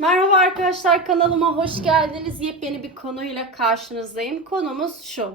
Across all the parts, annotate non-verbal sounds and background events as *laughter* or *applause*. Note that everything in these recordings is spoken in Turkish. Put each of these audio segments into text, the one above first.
Merhaba arkadaşlar kanalıma hoş geldiniz. Yepyeni bir konuyla karşınızdayım. Konumuz şu.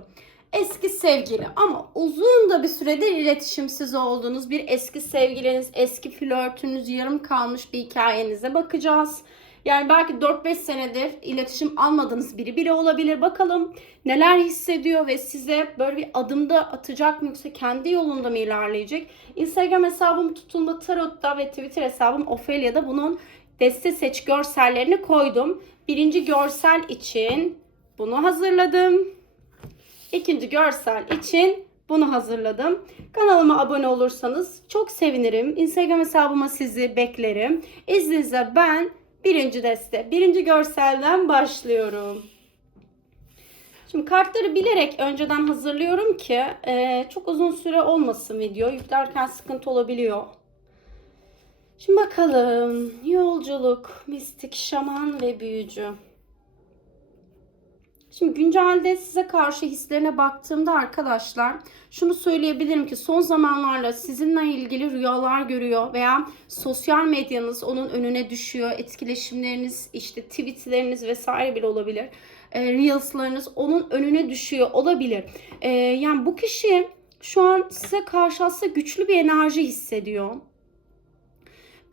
Eski sevgili ama uzun da bir süredir iletişimsiz olduğunuz bir eski sevgiliniz, eski flörtünüz, yarım kalmış bir hikayenize bakacağız. Yani belki 4-5 senedir iletişim almadığınız biri biri olabilir. Bakalım neler hissediyor ve size böyle bir adımda atacak mı yoksa kendi yolunda mı ilerleyecek? Instagram hesabım Tutulma Tarot'ta ve Twitter hesabım Ophelia'da bunun deste seç görsellerini koydum. Birinci görsel için bunu hazırladım. İkinci görsel için bunu hazırladım. Kanalıma abone olursanız çok sevinirim. Instagram hesabıma sizi beklerim. İzninizle ben birinci deste, birinci görselden başlıyorum. Şimdi kartları bilerek önceden hazırlıyorum ki e, çok uzun süre olmasın video. Yüklerken sıkıntı olabiliyor. Şimdi bakalım. Yolculuk, mistik, şaman ve büyücü. Şimdi güncelde size karşı hislerine baktığımda arkadaşlar şunu söyleyebilirim ki son zamanlarda sizinle ilgili rüyalar görüyor veya sosyal medyanız onun önüne düşüyor. Etkileşimleriniz işte tweetleriniz vesaire bile olabilir. E, Reels'larınız onun önüne düşüyor olabilir. E, yani bu kişi şu an size karşı aslında güçlü bir enerji hissediyor.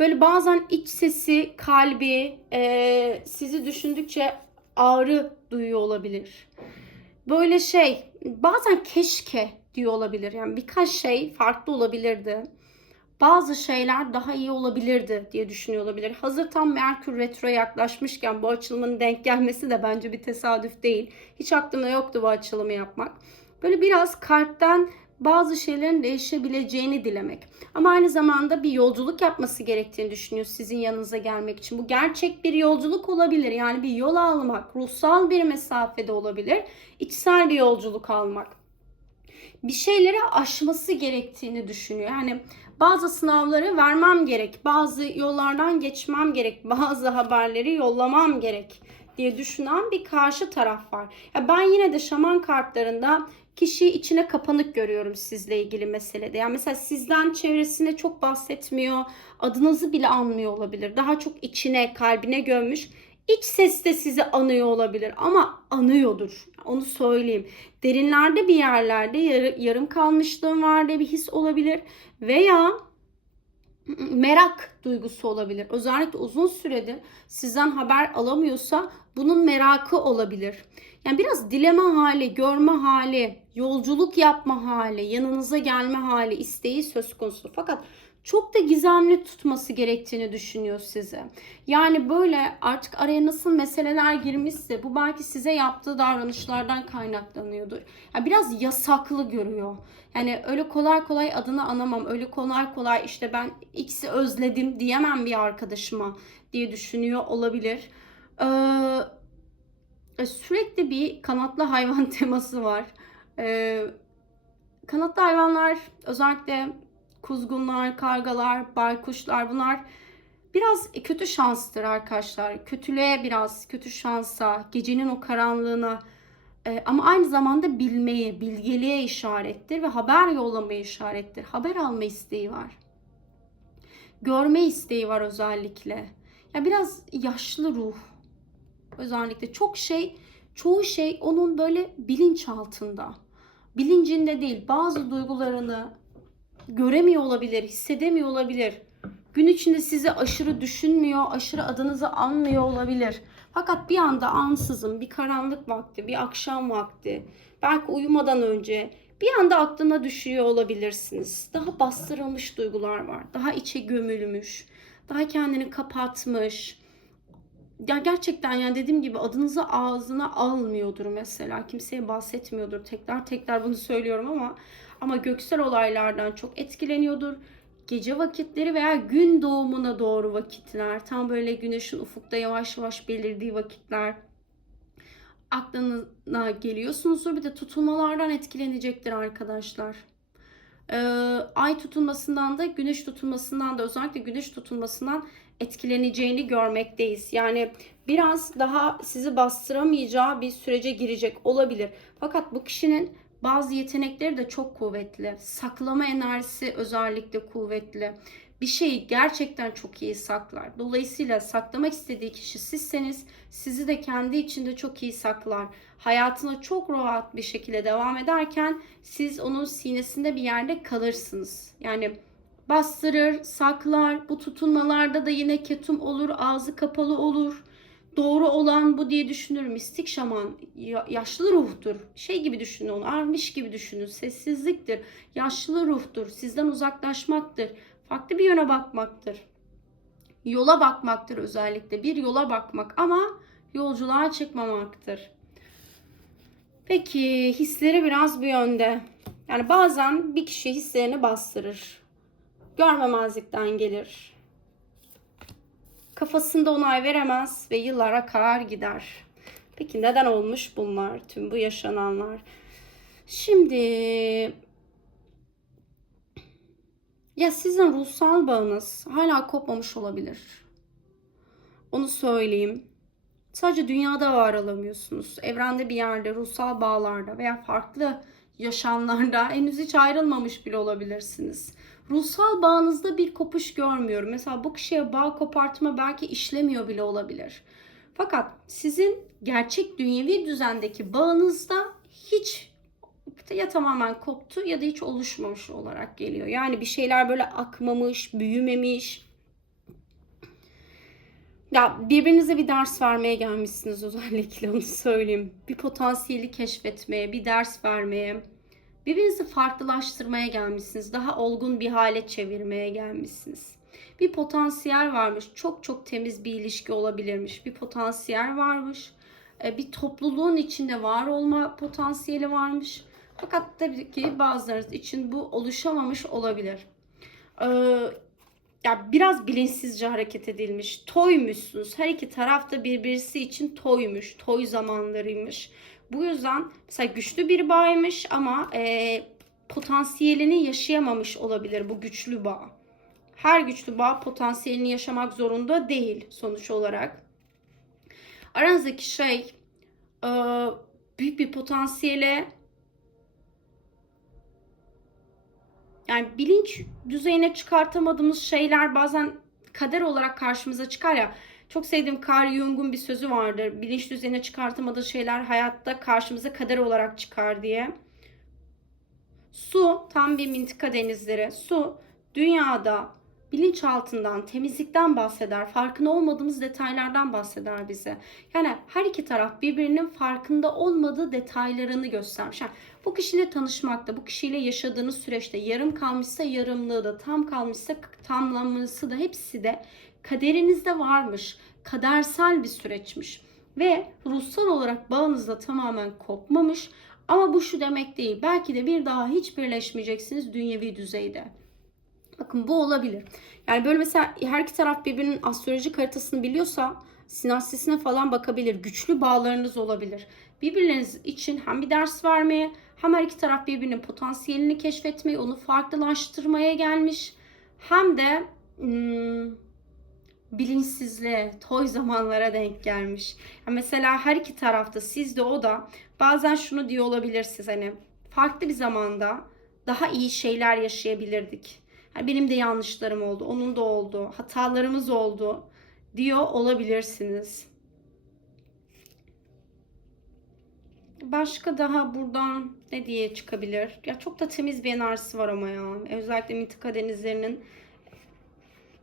Böyle bazen iç sesi, kalbi e, sizi düşündükçe ağrı duyuyor olabilir. Böyle şey bazen keşke diyor olabilir. Yani birkaç şey farklı olabilirdi. Bazı şeyler daha iyi olabilirdi diye düşünüyor olabilir. Hazır tam Merkür Retro yaklaşmışken bu açılımın denk gelmesi de bence bir tesadüf değil. Hiç aklımda yoktu bu açılımı yapmak. Böyle biraz kalpten bazı şeylerin değişebileceğini dilemek. Ama aynı zamanda bir yolculuk yapması gerektiğini düşünüyor sizin yanınıza gelmek için. Bu gerçek bir yolculuk olabilir. Yani bir yol almak, ruhsal bir mesafede olabilir. içsel bir yolculuk almak. Bir şeyleri aşması gerektiğini düşünüyor. Yani bazı sınavları vermem gerek, bazı yollardan geçmem gerek, *laughs* bazı haberleri yollamam gerek diye düşünen bir karşı taraf var. Ya ben yine de şaman kartlarında kişiyi içine kapanık görüyorum sizle ilgili meselede. Yani mesela sizden çevresine çok bahsetmiyor, adınızı bile anmıyor olabilir. Daha çok içine, kalbine gömmüş. İç ses de sizi anıyor olabilir ama anıyordur. Onu söyleyeyim. Derinlerde bir yerlerde yar- yarım kalmışlığım var diye bir his olabilir. Veya merak duygusu olabilir. Özellikle uzun süredir sizden haber alamıyorsa bunun merakı olabilir. Yani biraz dileme hali, görme hali, yolculuk yapma hali, yanınıza gelme hali, isteği söz konusu. Fakat çok da gizemli tutması gerektiğini düşünüyor size. Yani böyle artık araya nasıl meseleler girmişse bu belki size yaptığı davranışlardan kaynaklanıyordur. Yani biraz yasaklı görüyor. Yani öyle kolay kolay adını anamam. Öyle kolay kolay işte ben X'i özledim diyemem bir arkadaşıma diye düşünüyor olabilir. Ee, sürekli bir kanatlı hayvan *laughs* teması var. Ee, kanatlı hayvanlar özellikle kuzgunlar, kargalar, baykuşlar bunlar biraz kötü şanstır arkadaşlar. Kötülüğe biraz, kötü şansa, gecenin o karanlığına e, ama aynı zamanda bilmeye, bilgeliğe işarettir ve haber yollamaya işarettir. Haber alma isteği var. Görme isteği var özellikle. Ya biraz yaşlı ruh. Özellikle çok şey, çoğu şey onun böyle bilinç altında. Bilincinde değil. Bazı duygularını göremiyor olabilir, hissedemiyor olabilir. Gün içinde sizi aşırı düşünmüyor, aşırı adınızı anmıyor olabilir. Fakat bir anda ansızın bir karanlık vakti, bir akşam vakti, belki uyumadan önce bir anda aklına düşüyor olabilirsiniz. Daha bastırılmış duygular var. Daha içe gömülmüş. Daha kendini kapatmış. Ya gerçekten yani dediğim gibi adınızı ağzına almıyordur mesela. Kimseye bahsetmiyordur. Tekrar tekrar bunu söylüyorum ama ama göksel olaylardan çok etkileniyordur. Gece vakitleri veya gün doğumuna doğru vakitler, tam böyle güneşin ufukta yavaş yavaş belirdiği vakitler aklına geliyorsunuzdur. Bir de tutulmalardan etkilenecektir arkadaşlar. Ee, ay tutulmasından da güneş tutulmasından da özellikle güneş tutulmasından etkileneceğini görmekteyiz. Yani biraz daha sizi bastıramayacağı bir sürece girecek olabilir. Fakat bu kişinin bazı yetenekleri de çok kuvvetli. Saklama enerjisi özellikle kuvvetli. bir şeyi gerçekten çok iyi saklar. Dolayısıyla saklamak istediği kişi sizseniz sizi de kendi içinde çok iyi saklar. Hayatına çok rahat bir şekilde devam ederken siz onun sinesinde bir yerde kalırsınız. Yani bastırır, saklar. Bu tutunmalarda da yine ketum olur, ağzı kapalı olur. Doğru olan bu diye düşünür. Mistik şaman yaşlı ruhtur. Şey gibi düşünün onu. Armış gibi düşünün. Sessizliktir. Yaşlı ruhtur. Sizden uzaklaşmaktır. Farklı bir yöne bakmaktır. Yola bakmaktır özellikle. Bir yola bakmak ama yolculuğa çıkmamaktır. Peki hisleri biraz bu yönde. Yani bazen bir kişi hislerini bastırır. Görmemezlikten gelir. Kafasında onay veremez ve yıllara kadar gider. Peki neden olmuş bunlar? Tüm bu yaşananlar. Şimdi ya sizin ruhsal bağınız hala kopmamış olabilir. Onu söyleyeyim. Sadece dünyada var olamıyorsunuz. Evrende bir yerde, ruhsal bağlarda veya farklı yaşamlarda henüz hiç ayrılmamış bile olabilirsiniz. Ruhsal bağınızda bir kopuş görmüyorum. Mesela bu kişiye bağ kopartma belki işlemiyor bile olabilir. Fakat sizin gerçek dünyevi düzendeki bağınızda hiç ya tamamen koptu ya da hiç oluşmamış olarak geliyor. Yani bir şeyler böyle akmamış, büyümemiş. Ya birbirinize bir ders vermeye gelmişsiniz özellikle onu söyleyeyim. Bir potansiyeli keşfetmeye, bir ders vermeye. Birbirinizi farklılaştırmaya gelmişsiniz. Daha olgun bir hale çevirmeye gelmişsiniz. Bir potansiyel varmış. Çok çok temiz bir ilişki olabilirmiş. Bir potansiyel varmış. E, bir topluluğun içinde var olma potansiyeli varmış. Fakat tabii ki bazılarınız için bu oluşamamış olabilir. Ee, ya biraz bilinçsizce hareket edilmiş. Toymuşsunuz. Her iki tarafta birbirisi için toymuş. Toy zamanlarıymış. Bu yüzden mesela güçlü bir bağymış ama e, potansiyelini yaşayamamış olabilir bu güçlü bağ. Her güçlü bağ potansiyelini yaşamak zorunda değil sonuç olarak. Aranızdaki şey e, büyük bir potansiyele yani bilinç düzeyine çıkartamadığımız şeyler bazen kader olarak karşımıza çıkar ya. Çok sevdiğim Carl Jung'un bir sözü vardır. Bilinç düzeyine çıkartamadığı şeyler hayatta karşımıza kader olarak çıkar diye. Su tam bir mintika denizleri. Su dünyada bilinç altından, temizlikten bahseder. Farkında olmadığımız detaylardan bahseder bize. Yani her iki taraf birbirinin farkında olmadığı detaylarını göstermiş. Yani bu kişiyle tanışmakta, bu kişiyle yaşadığınız süreçte yarım kalmışsa yarımlığı da, tam kalmışsa tamlaması da hepsi de kaderinizde varmış. Kadersel bir süreçmiş. Ve ruhsal olarak bağınızda tamamen kopmamış. Ama bu şu demek değil. Belki de bir daha hiç birleşmeyeceksiniz dünyevi düzeyde. Bakın bu olabilir. Yani böyle mesela her iki taraf birbirinin astrolojik haritasını biliyorsa sinastrisine falan bakabilir. Güçlü bağlarınız olabilir. Birbirleriniz için hem bir ders vermeye hem her iki taraf birbirinin potansiyelini keşfetmeye, onu farklılaştırmaya gelmiş. Hem de hmm, bilinçsizliğe, toy zamanlara denk gelmiş. Yani mesela her iki tarafta siz de o da bazen şunu diyor olabilirsiniz hani farklı bir zamanda daha iyi şeyler yaşayabilirdik. Yani benim de yanlışlarım oldu, onun da oldu, hatalarımız oldu diyor olabilirsiniz. Başka daha buradan ne diye çıkabilir? Ya çok da temiz bir enerjisi var ama ya. Özellikle Mitika denizlerinin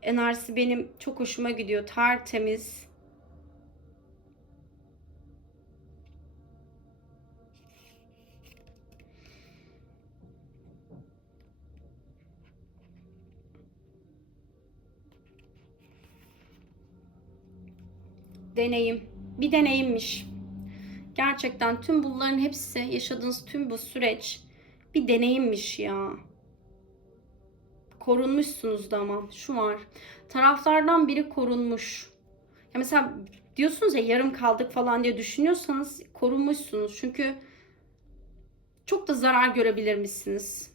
enerjisi benim çok hoşuma gidiyor. Tertemiz. Deneyim. Bir deneyimmiş. Gerçekten tüm bunların hepsi, yaşadığınız tüm bu süreç bir deneyimmiş ya korunmuşsunuz da ama şu var. Taraflardan biri korunmuş. Ya mesela diyorsunuz ya yarım kaldık falan diye düşünüyorsanız korunmuşsunuz. Çünkü çok da zarar görebilir misiniz?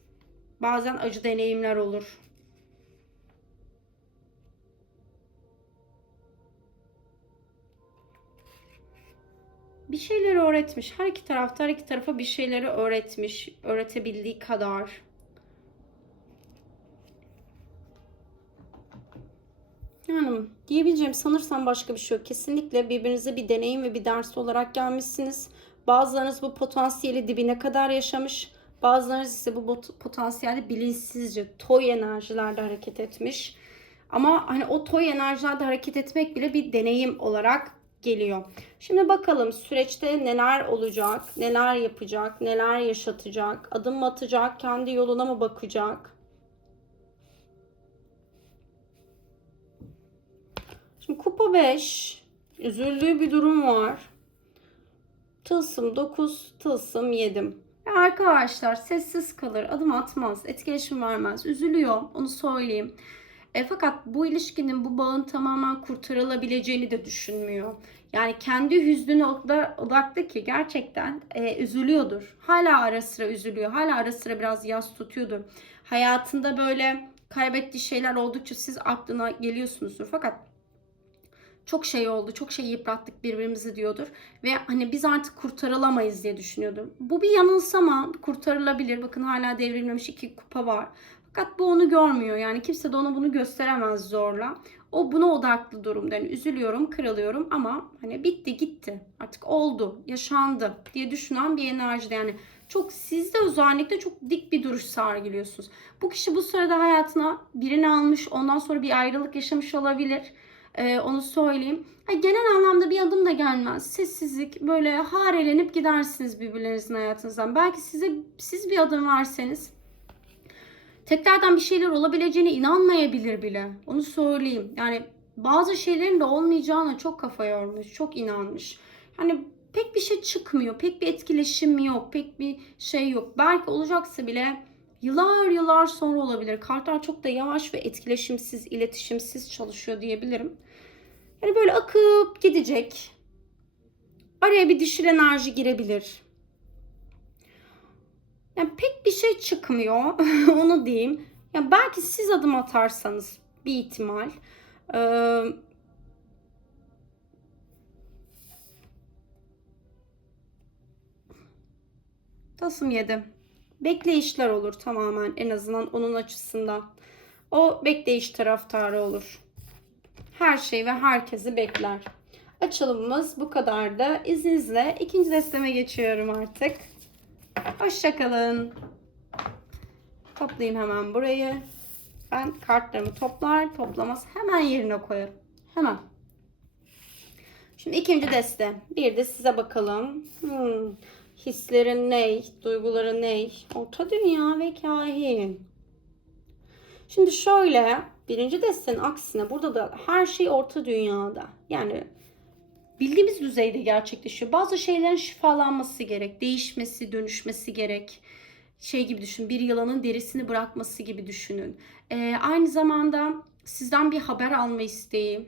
Bazen acı deneyimler olur. bir şeyleri öğretmiş. Her iki tarafta her iki tarafa bir şeyleri öğretmiş. Öğretebildiği kadar. Diyebileceğim sanırsam başka bir şey yok. Kesinlikle birbirinize bir deneyim ve bir ders olarak gelmişsiniz. Bazılarınız bu potansiyeli dibine kadar yaşamış. Bazılarınız ise bu potansiyelde bilinçsizce toy enerjilerde hareket etmiş. Ama hani o toy enerjilerde hareket etmek bile bir deneyim olarak geliyor. Şimdi bakalım süreçte neler olacak, neler yapacak, neler yaşatacak, adım atacak, kendi yoluna mı bakacak? Şimdi kupa 5, üzüldüğü bir durum var. Tılsım 9, tılsım 7. Arkadaşlar sessiz kalır, adım atmaz, etkileşim vermez, üzülüyor, onu söyleyeyim. E, fakat bu ilişkinin, bu bağın tamamen kurtarılabileceğini de düşünmüyor. Yani kendi hüznüne o odaklı ki gerçekten e, üzülüyordur. Hala ara sıra üzülüyor, hala ara sıra biraz yas tutuyordur. Hayatında böyle kaybettiği şeyler oldukça siz aklına geliyorsunuzdur. Fakat çok şey oldu, çok şey yıprattık birbirimizi diyordur. Ve hani biz artık kurtarılamayız diye düşünüyordur. Bu bir yanılsama, kurtarılabilir. Bakın hala devrilmemiş iki kupa var. Fakat bu onu görmüyor. Yani kimse de ona bunu gösteremez zorla. O buna odaklı durumda. Yani üzülüyorum, kırılıyorum ama hani bitti gitti. Artık oldu, yaşandı diye düşünen bir enerjide. Yani çok sizde özellikle çok dik bir duruş sergiliyorsunuz. Bu kişi bu sırada hayatına birini almış, ondan sonra bir ayrılık yaşamış olabilir. Ee, onu söyleyeyim. Ha, genel anlamda bir adım da gelmez. Sessizlik böyle harelenip gidersiniz birbirlerinizin hayatınızdan. Belki size siz bir adım verseniz tekrardan bir şeyler olabileceğine inanmayabilir bile. Onu söyleyeyim. Yani bazı şeylerin de olmayacağına çok kafa yormuş, çok inanmış. Hani pek bir şey çıkmıyor, pek bir etkileşim yok, pek bir şey yok. Belki olacaksa bile yıllar yıllar sonra olabilir. Kartlar çok da yavaş ve etkileşimsiz, iletişimsiz çalışıyor diyebilirim. Yani böyle akıp gidecek. Araya bir dişil enerji girebilir. Yani pek bir şey çıkmıyor. *laughs* Onu diyeyim. Yani belki siz adım atarsanız bir ihtimal. Ee, Tasım 7. Bekleyişler olur tamamen en azından onun açısından. O bekleyiş taraftarı olur. Her şey ve herkesi bekler. Açılımımız bu kadar da izninizle ikinci desteme geçiyorum artık. Hoşçakalın. Toplayayım hemen burayı. Ben kartlarımı toplar toplamaz hemen yerine koyarım. Hemen. Şimdi ikinci deste. Bir de size bakalım. Hmm. Hislerin ne? Duyguların ne? Orta dünya ve kahin. Şimdi şöyle birinci destenin aksine burada da her şey orta dünyada. Yani bildiğimiz düzeyde gerçekleşiyor. Bazı şeylerin şifalanması gerek, değişmesi, dönüşmesi gerek. Şey gibi düşün, bir yılanın derisini bırakması gibi düşünün. Ee, aynı zamanda sizden bir haber alma isteği,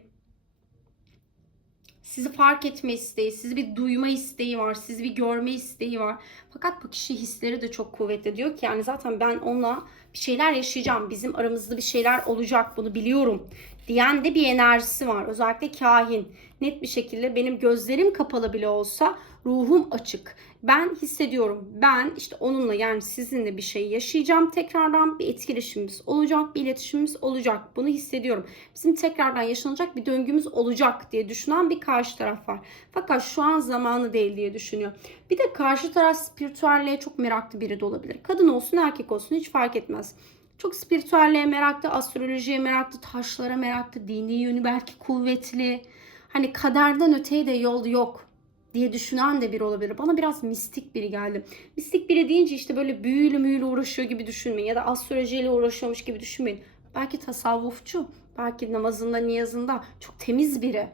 sizi fark etme isteği, sizi bir duyma isteği var, sizi bir görme isteği var. Fakat bu kişi hisleri de çok kuvvetli. Diyor ki yani zaten ben onunla bir şeyler yaşayacağım. Bizim aramızda bir şeyler olacak bunu biliyorum diyen de bir enerjisi var. Özellikle kahin. Net bir şekilde benim gözlerim kapalı bile olsa ruhum açık. Ben hissediyorum. Ben işte onunla yani sizinle bir şey yaşayacağım. Tekrardan bir etkileşimimiz olacak, bir iletişimimiz olacak. Bunu hissediyorum. Bizim tekrardan yaşanacak bir döngümüz olacak diye düşünen bir karşı taraf var. Fakat şu an zamanı değil diye düşünüyor. Bir de karşı taraf spiritüelliğe çok meraklı biri de olabilir. Kadın olsun erkek olsun hiç fark etmez. Çok spiritüelliğe meraklı, astrolojiye meraklı, taşlara meraklı, dini yönü belki kuvvetli. Hani kaderden öteye de yol yok diye düşünen de biri olabilir. Bana biraz mistik biri geldi. Mistik biri deyince işte böyle büyülü müyülü uğraşıyor gibi düşünmeyin. Ya da astrolojiyle uğraşıyormuş gibi düşünmeyin. Belki tasavvufçu, belki namazında, niyazında çok temiz biri.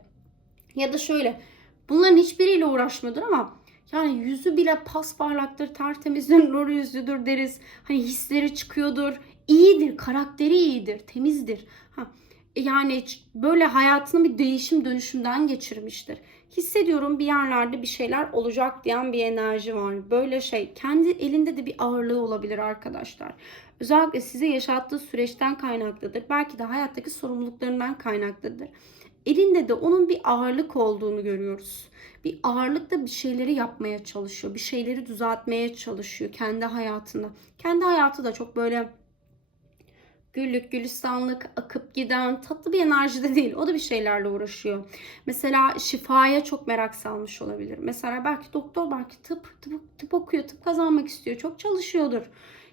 Ya da şöyle, bunların hiçbiriyle uğraşmıyordur ama yani yüzü bile pasparlaktır, tertemizdir, *laughs* nur yüzlüdür deriz. Hani hisleri çıkıyordur, iyidir, karakteri iyidir, temizdir. Ha, yani böyle hayatını bir değişim dönüşümden geçirmiştir. Hissediyorum bir yerlerde bir şeyler olacak diyen bir enerji var. Böyle şey kendi elinde de bir ağırlığı olabilir arkadaşlar. Özellikle size yaşattığı süreçten kaynaklıdır. Belki de hayattaki sorumluluklarından kaynaklıdır. Elinde de onun bir ağırlık olduğunu görüyoruz. Bir ağırlıkla bir şeyleri yapmaya çalışıyor. Bir şeyleri düzeltmeye çalışıyor kendi hayatında. Kendi hayatı da çok böyle güllük, gülistanlık, akıp giden tatlı bir enerjide değil. O da bir şeylerle uğraşıyor. Mesela şifaya çok merak salmış olabilir. Mesela belki doktor, belki tıp, tıp, tıp okuyor, tıp kazanmak istiyor. Çok çalışıyordur.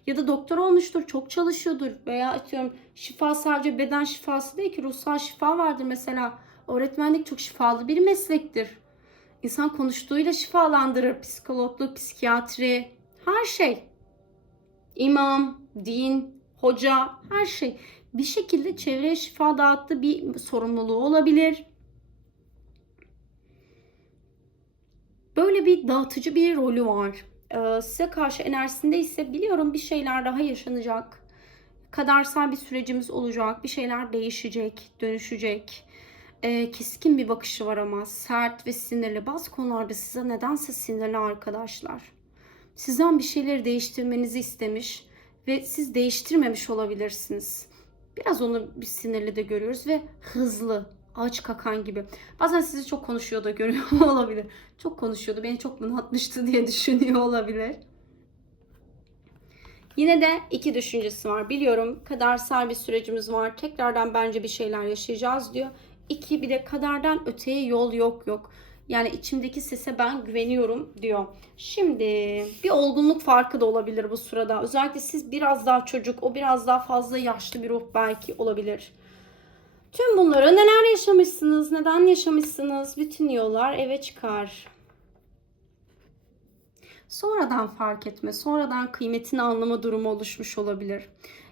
Ya da doktor olmuştur, çok çalışıyordur. Veya atıyorum şifa sadece beden şifası değil ki ruhsal şifa vardır mesela. Öğretmenlik çok şifalı bir meslektir. İnsan konuştuğuyla şifalandırır. Psikologluk, psikiyatri, her şey. İmam, din, hoca, her şey. Bir şekilde çevreye şifa dağıttığı bir sorumluluğu olabilir. Böyle bir dağıtıcı bir rolü var. Ee, size karşı enerjisinde ise biliyorum bir şeyler daha yaşanacak. Kadersel bir sürecimiz olacak. Bir şeyler değişecek, dönüşecek. Ee, keskin bir bakışı var ama sert ve sinirli. Bazı konularda size nedense sinirli arkadaşlar. Sizden bir şeyleri değiştirmenizi istemiş ve siz değiştirmemiş olabilirsiniz. Biraz onu bir sinirli de görüyoruz ve hızlı, ağaç kakan gibi. Bazen sizi çok konuşuyor da görüyor *laughs* olabilir. Çok konuşuyordu, beni çok bunaltmıştı diye *laughs* düşünüyor olabilir. Yine de iki düşüncesi var. Biliyorum kadersel bir sürecimiz var. Tekrardan bence bir şeyler yaşayacağız diyor. İki bir de kaderden öteye yol yok yok. Yani içimdeki sese ben güveniyorum diyor. Şimdi bir olgunluk farkı da olabilir bu sırada. Özellikle siz biraz daha çocuk, o biraz daha fazla yaşlı bir ruh belki olabilir. Tüm bunları neler yaşamışsınız, neden yaşamışsınız? Bütün yollar eve çıkar. Sonradan fark etme, sonradan kıymetini anlama durumu oluşmuş olabilir.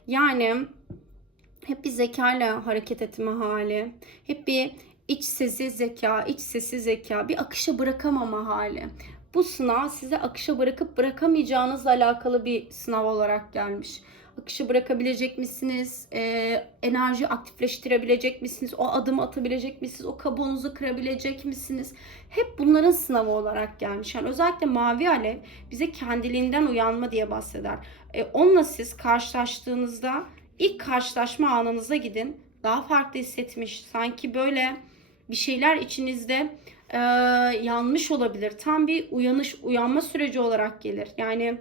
Yani hep bir zekayla hareket etme hali, hep bir iç sesi zeka, iç sesi zeka, bir akışa bırakamama hali. Bu sınav size akışa bırakıp bırakamayacağınızla alakalı bir sınav olarak gelmiş. Akışı bırakabilecek misiniz? Ee, enerji aktifleştirebilecek misiniz? O adımı atabilecek misiniz? O kabuğunuzu kırabilecek misiniz? Hep bunların sınavı olarak gelmiş. Yani özellikle mavi alev bize kendiliğinden uyanma diye bahseder. Ee, onunla siz karşılaştığınızda ilk karşılaşma anınıza gidin. Daha farklı hissetmiş. Sanki böyle bir şeyler içinizde e, yanmış olabilir. Tam bir uyanış, uyanma süreci olarak gelir. Yani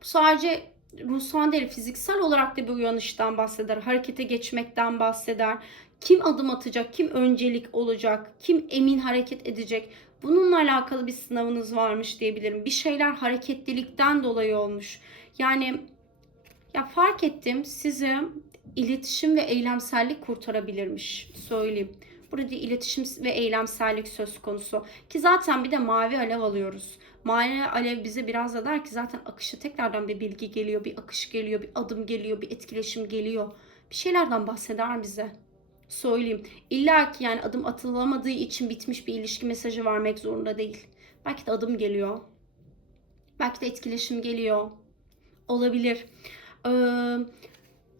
bu sadece ruhsal değil, fiziksel olarak da bir uyanıştan bahseder. Harekete geçmekten bahseder. Kim adım atacak, kim öncelik olacak, kim emin hareket edecek. Bununla alakalı bir sınavınız varmış diyebilirim. Bir şeyler hareketlilikten dolayı olmuş. Yani ya fark ettim sizi iletişim ve eylemsellik kurtarabilirmiş söyleyeyim. Burada iletişim ve eylemsellik söz konusu. Ki zaten bir de mavi alev alıyoruz. Mavi alev bize biraz da der ki zaten akışı tekrardan bir bilgi geliyor, bir akış geliyor, bir adım geliyor, bir etkileşim geliyor. Bir şeylerden bahseder bize. Söyleyeyim. İlla ki yani adım atılamadığı için bitmiş bir ilişki mesajı vermek zorunda değil. Belki de adım geliyor. Belki de etkileşim geliyor. Olabilir. Ee,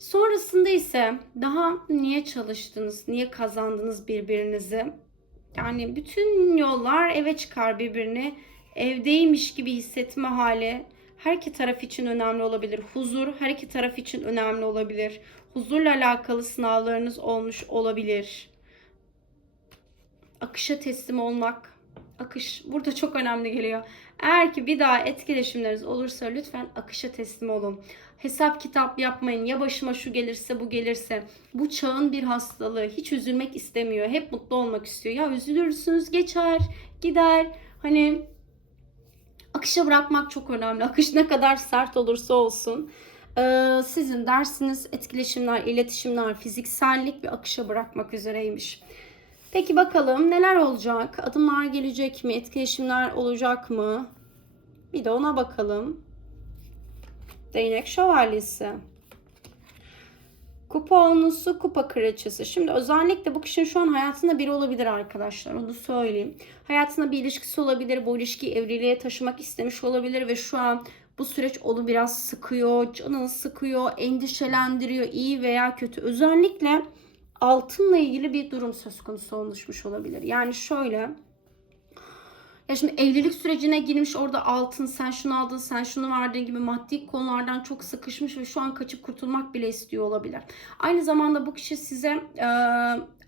sonrasında ise daha niye çalıştınız, niye kazandınız birbirinizi? Yani bütün yollar eve çıkar birbirini. Evdeymiş gibi hissetme hali her iki taraf için önemli olabilir. Huzur her iki taraf için önemli olabilir. Huzurla alakalı sınavlarınız olmuş olabilir. Akışa teslim olmak. Akış burada çok önemli geliyor. Eğer ki bir daha etkileşimleriniz olursa lütfen akışa teslim olun. Hesap kitap yapmayın. Ya başıma şu gelirse bu gelirse. Bu çağın bir hastalığı. Hiç üzülmek istemiyor. Hep mutlu olmak istiyor. Ya üzülürsünüz geçer, gider. Hani akışa bırakmak çok önemli. Akış ne kadar sert olursa olsun. Ee, sizin dersiniz etkileşimler, iletişimler, fiziksellik bir akışa bırakmak üzereymiş. Peki bakalım neler olacak? Adımlar gelecek mi? Etkileşimler olacak mı? Bir de ona bakalım. Değnek şövalyesi. Kupa onlusu, kupa kraliçesi. Şimdi özellikle bu kişinin şu an hayatında biri olabilir arkadaşlar. Onu söyleyeyim. Hayatında bir ilişkisi olabilir. Bu ilişkiyi evliliğe taşımak istemiş olabilir ve şu an bu süreç onu biraz sıkıyor, canını sıkıyor, endişelendiriyor iyi veya kötü. Özellikle altınla ilgili bir durum söz konusu oluşmuş olabilir. Yani şöyle ya şimdi evlilik sürecine girmiş orada altın sen şunu aldın sen şunu verdin gibi maddi konulardan çok sıkışmış ve şu an kaçıp kurtulmak bile istiyor olabilir. Aynı zamanda bu kişi size e,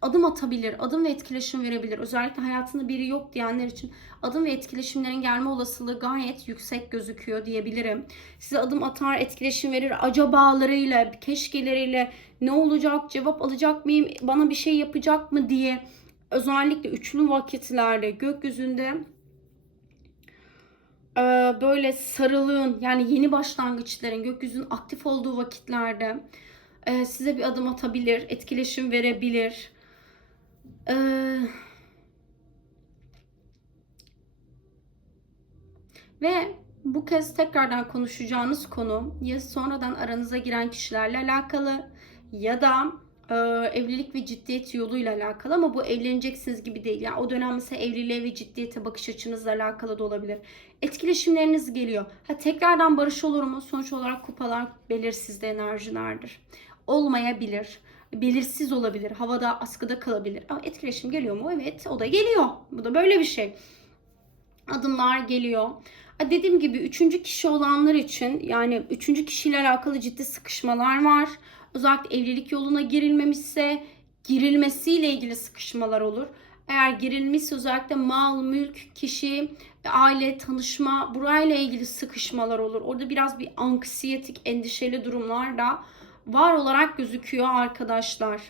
adım atabilir, adım ve etkileşim verebilir. Özellikle hayatında biri yok diyenler için adım ve etkileşimlerin gelme olasılığı gayet yüksek gözüküyor diyebilirim. Size adım atar, etkileşim verir, acabalarıyla, keşkeleriyle ne olacak, cevap alacak mıyım, bana bir şey yapacak mı diye özellikle üçlü vakitlerde gökyüzünde e, böyle sarılığın yani yeni başlangıçların gökyüzünün aktif olduğu vakitlerde e, size bir adım atabilir, etkileşim verebilir. E, ve bu kez tekrardan konuşacağınız konu ya sonradan aranıza giren kişilerle alakalı ya da e, evlilik ve ciddiyet yoluyla alakalı ama bu evleneceksiniz gibi değil. Yani o dönem mesela evliliğe ve ciddiyete bakış açınızla alakalı da olabilir. Etkileşimleriniz geliyor. Ha tekrardan barış olur mu? Sonuç olarak kupalar belirsizde enerjilerdir. Olmayabilir. Belirsiz olabilir. Havada askıda kalabilir. Ama etkileşim geliyor mu? Evet o da geliyor. Bu da böyle bir şey. Adımlar geliyor. Dediğim gibi üçüncü kişi olanlar için yani üçüncü kişiyle alakalı ciddi sıkışmalar var. Özellikle evlilik yoluna girilmemişse girilmesiyle ilgili sıkışmalar olur. Eğer girilmişse özellikle mal, mülk, kişi, aile, tanışma burayla ilgili sıkışmalar olur. Orada biraz bir anksiyetik, endişeli durumlar da var olarak gözüküyor arkadaşlar.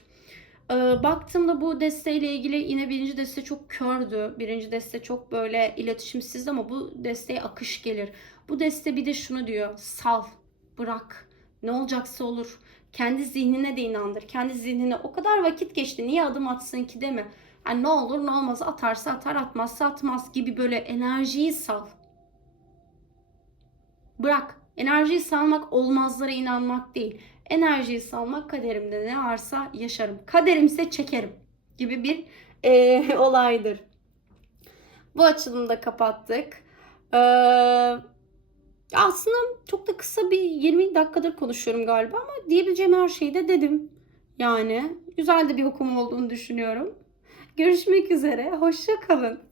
Ee, baktığımda bu desteğiyle ilgili yine birinci deste çok kördü. Birinci deste çok böyle iletişimsizdi ama bu desteğe akış gelir. Bu deste bir de şunu diyor. Sal, bırak. Ne olacaksa olur. Kendi zihnine de inandır. Kendi zihnine o kadar vakit geçti. Niye adım atsın ki deme. Yani ne olur ne olmaz atarsa atar atmazsa atmaz gibi böyle enerjiyi sal. Bırak. Enerjiyi salmak olmazlara inanmak değil. Enerjiyi salmak kaderimde ne varsa yaşarım. Kaderimse çekerim gibi bir eee, *laughs* olaydır. Bu açılımı da kapattık. Ee, aslında çok da kısa bir 20 dakikadır konuşuyorum galiba ama diyebileceğim her şeyi de dedim. Yani güzel de bir okuma olduğunu düşünüyorum. Görüşmek üzere. Hoşça kalın.